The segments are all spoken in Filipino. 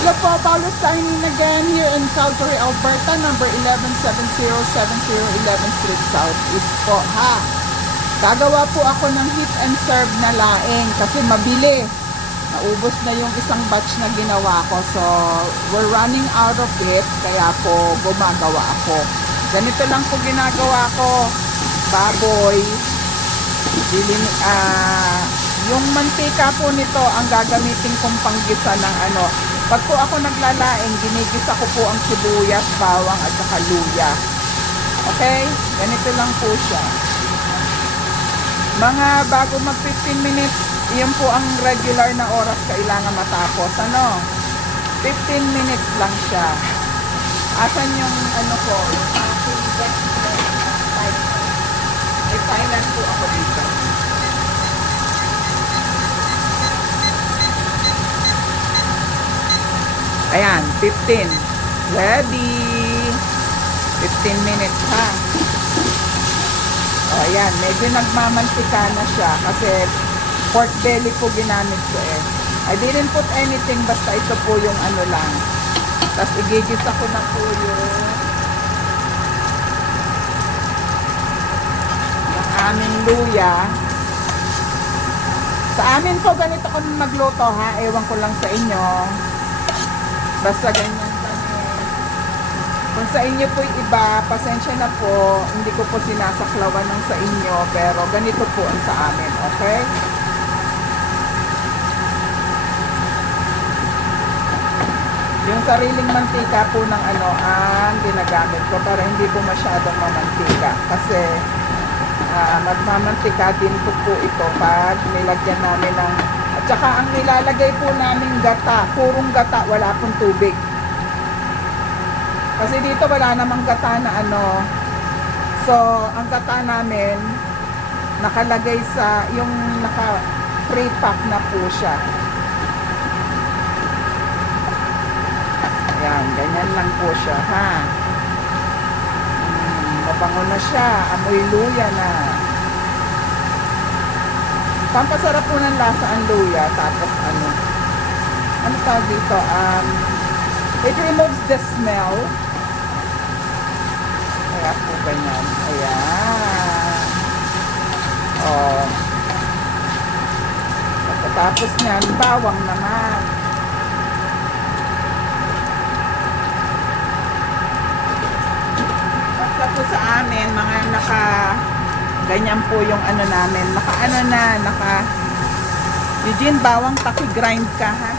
Hello po, Paulus signing again here in Calgary, Alberta, number 11707011 Street Southeast po, ha. Gagawa po ako ng hit and serve na laing kasi mabili. Naubos na yung isang batch na ginawa ko. So, we're running out of it, kaya po gumagawa ako. Ganito lang po ginagawa ko, baboy. Yung mantika po nito ang gagamitin kong panggisa ng ano. Pag po ako naglalaing, ginigisa ko po ang sibuyas, bawang at saka luya. Okay? Ganito lang po siya. Mga bago mag 15 minutes, yun po ang regular na oras kailangan matapos. Ano? 15 minutes lang siya. Asan yung ano ko? Yung aking best time. May finance po ako dito. Ayan, 15. Ready. 15 minutes ha. O, ayan. Medyo nagmamantika na siya kasi pork belly po ginamit ko eh. I didn't put anything, basta ito po yung ano lang. Tapos igigisa ko na po yung aming luya. Sa amin po ganito kami magluto ha. Ewan ko lang sa inyo. Basta ganyan kami. Kung sa inyo po iba, pasensya na po. Hindi ko po sinasaklawan ng sa inyo. Pero ganito po ang sa amin. Okay? Yung sariling mantika po ng ano ang ginagamit ko para hindi po masyadong mamantika. Kasi magmamantika din po ito pag nilagyan namin ng at saka ang nilalagay po namin gata, purong gata, wala pong tubig. Kasi dito wala namang gata na ano. So, ang gata namin nakalagay sa yung naka pre-pack na po siya. Ayan, ganyan lang po siya, ha. Mabango na siya, amoy luya na. Pampasarap po ng lasa ang luya. Tapos ano tawag dito? It removes the smell. Kaya po ganyan. Ayan. Oh. Tapos nyan, bawang naman. Basta po sa amin, mga ganyan po yung ano namin. Eugene, bawang paki-grind ka ha.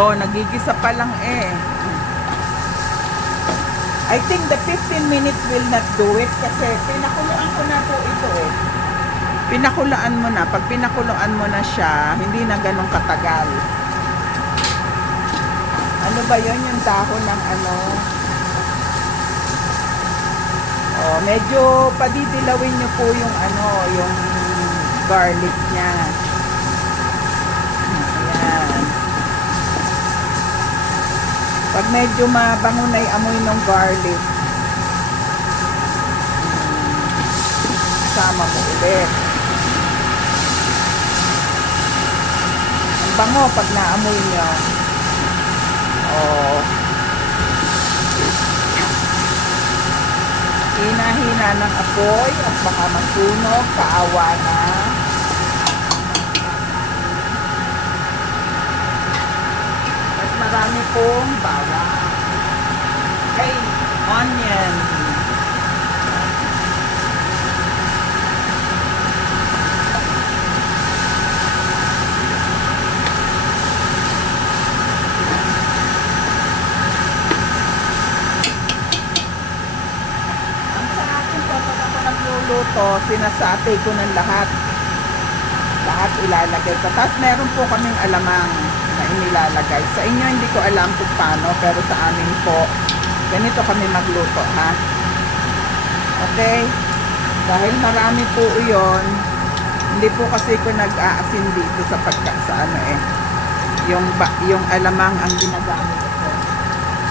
Oh, nagigisa pa lang eh. I think the 15 minutes will not do it kasi pinakuloan ko na po ito eh. Pinakuloan mo na. Pag pinakuloan mo na siya, hindi na ganun katagal. Ano ba yun? Yung dahon ng ano? Oh, medyo padidilawin nyo po yung ano, yung garlic niya. Ayan. Pag medyo mabango na yung amoy ng garlic, sama mo ulit. Ang bango pag naamoy nyo. Oh. Hina-hina ng apoy at baka masunog, kaawa na. Mas marami pong bawang. Okay, onion. Luto, sinasate ko ng lahat ilalagay ko. Tapos meron po kaming alamang na inilalagay. Sa inyo hindi ko alam kung paano, pero sa amin po ganito kami magluto ha. Okay, dahil marami po yun, hindi po kasi ko nag-aasin dito sa ano eh, yung alamang ang ginagamit ko.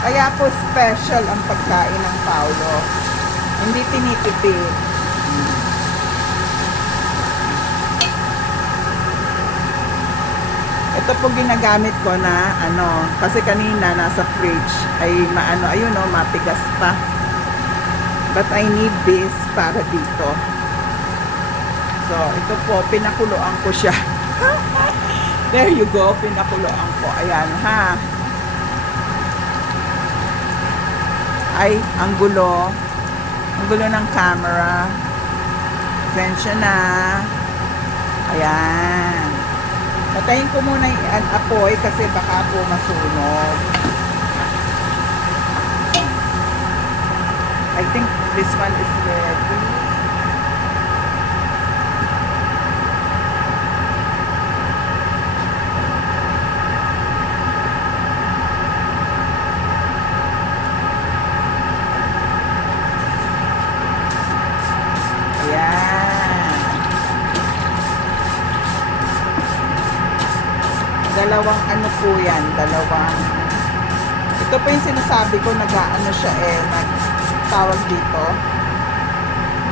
Kaya po special ang pagkain ng Paulo, hindi tinitipid. Ito po ginagamit ko na ano, kasi kanina nasa fridge ay maano, ayun o, matigas pa. But I need this para dito. So, ito po, pinakuloan ko siya. There you go, pinakuloan ko. Ayan, ha. Ay, ang gulo. Ang gulo ng camera. Pasensya na. Ayan. Patayin ko muna yung apoy kasi baka po masunog. I think this one is ready. Dalawang ano po yan, ito po yung sinasabi ko, nag-ano siya nagtawag dito,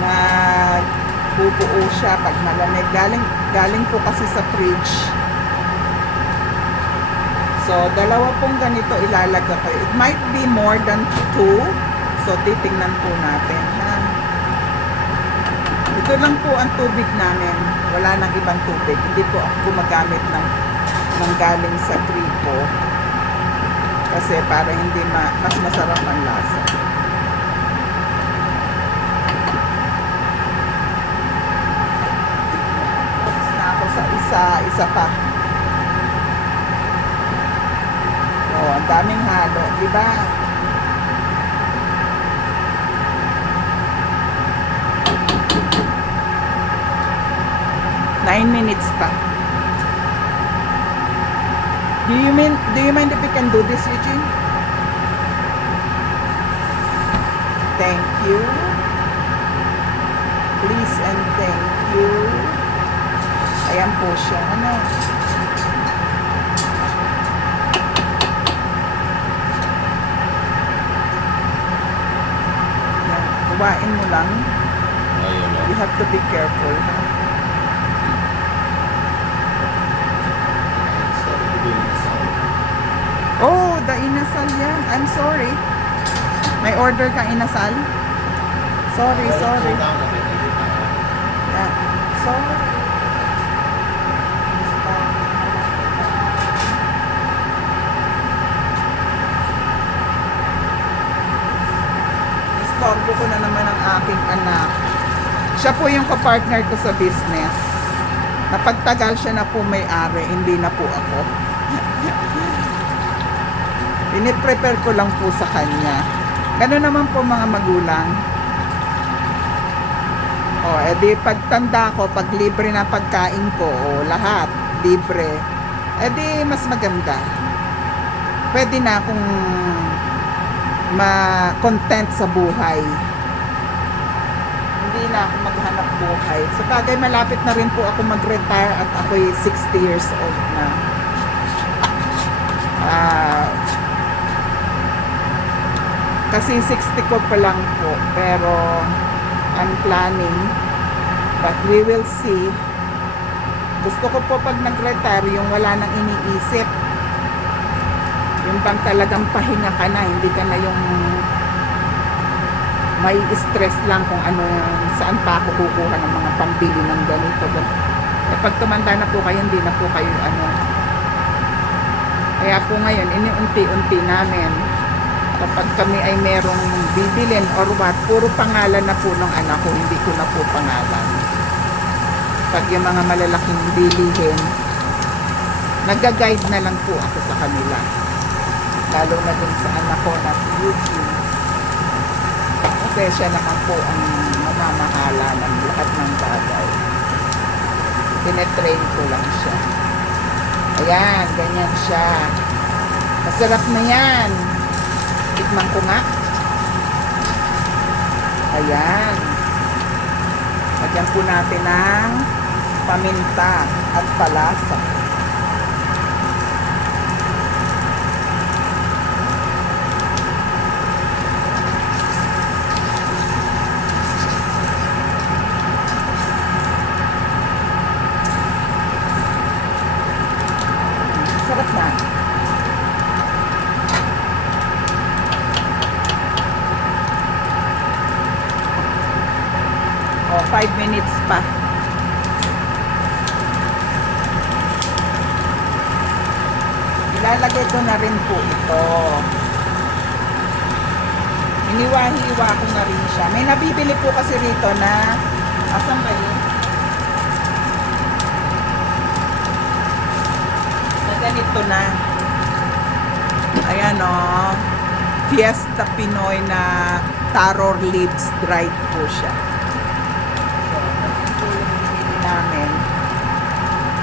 nagbubuo siya pag malamig, galing po kasi sa fridge. So, dalawa pong ganito ilalagay ko. It might be more than 2, so titingnan po natin, ha. Ito lang po ang tubig namin, wala nang ibang tubig, hindi po ako gumagamit ng galing sa tripo kasi para hindi mas masarap ang lasa. Tapos na ako sa isa pa. Oh, ang daming halo, di ba? Nine minutes pa. Do you mind if we can do this, Eugene? Thank you. Please and thank you. Ayan po siya. Ano? Yan. Kuwain mo lang. You have to be careful, ha? Oh, the inasal yan. I'm sorry. May order kang inasal? Sorry. Yeah. Sorry. Istorbo ko na naman ang aking anak. Siya po yung kapartner ko sa business. Napagtagal siya na po may-ari, hindi na po ako. Piniprepare ko lang po sa kanya. Gano'n naman po mga magulang. O, edi pagtanda ko, pag libre na pagkain ko, lahat, libre, edi mas maganda. Pwede na akong ma-content sa buhay. Hindi na ako maghanap buhay. Sa bagay, malapit na rin po ako mag-retire at ako'y 60 years old na. Kasi 60 ko pa lang po, pero I'm planning, but we will see. Gusto ko po pag nag-retire, yung wala nang iniisip, yung bang talagang pahinga ka na, hindi ka na yung may stress lang kung ano, saan pa ako kukuha ng mga pambili ng ganito. Pag tumanda na po kayo, hindi na po kayo kaya po ngayon, iniunti-unti namin. Kapag kami ay merong bibilin or what, puro pangalan na po ng anak ko, hindi ko na po pangalan. Pag yung mga malalaking bilihin, nag-guide na lang po ako sa kanila. Lalo na dun sa anak ko na YouTube. Kasi siya naman po ang mamamahala ng lahat ng bagay. Tinetrain ko lang siya. Ayan, ganyan siya. Masarap na yan. Tikman ko nga. Ayan. Lagyan po natin ng paminta at palasa. Sarap na. O, 5 minutes pa. Ilalagay ko na rin po ito. Hiniwa-hiwa ko na rin siya. May nabibili po kasi rito na, asan ba yun? Na ganito na. Ayan o. Fiesta Pinoy na taro leaves dried po siya. So, ito po yung binili namin.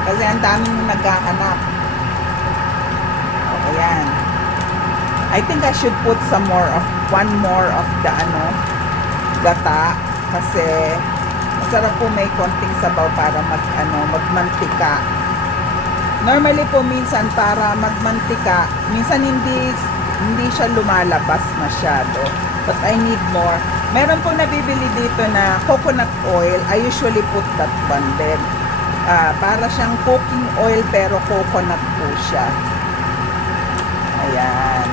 Kasi ang daming naghahanap. O, ayan. I think I should put one more of the gata kasi masarap po may konting sabaw para magmantika. Normally po minsan para magmantika, minsan hindi siya lumalabas masyado. But I need more. Meron po nabibili dito na coconut oil. I usually put that one then. Para siyang cooking oil pero coconut po siya. Ayan.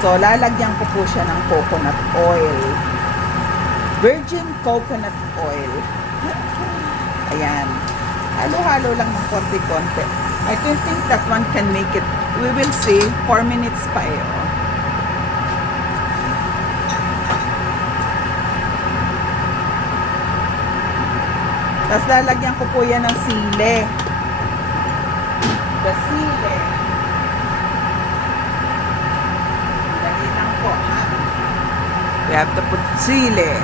So, lalagyan ko po siya ng coconut oil. Virgin coconut oil. Ayan. Halo-halo lang ng konti-konti. I don't think that one can make it. We will see. 4 minutes pa eh. Oh. Tapos lalagyan ko po yan ng sili. The sili. We have to put sili.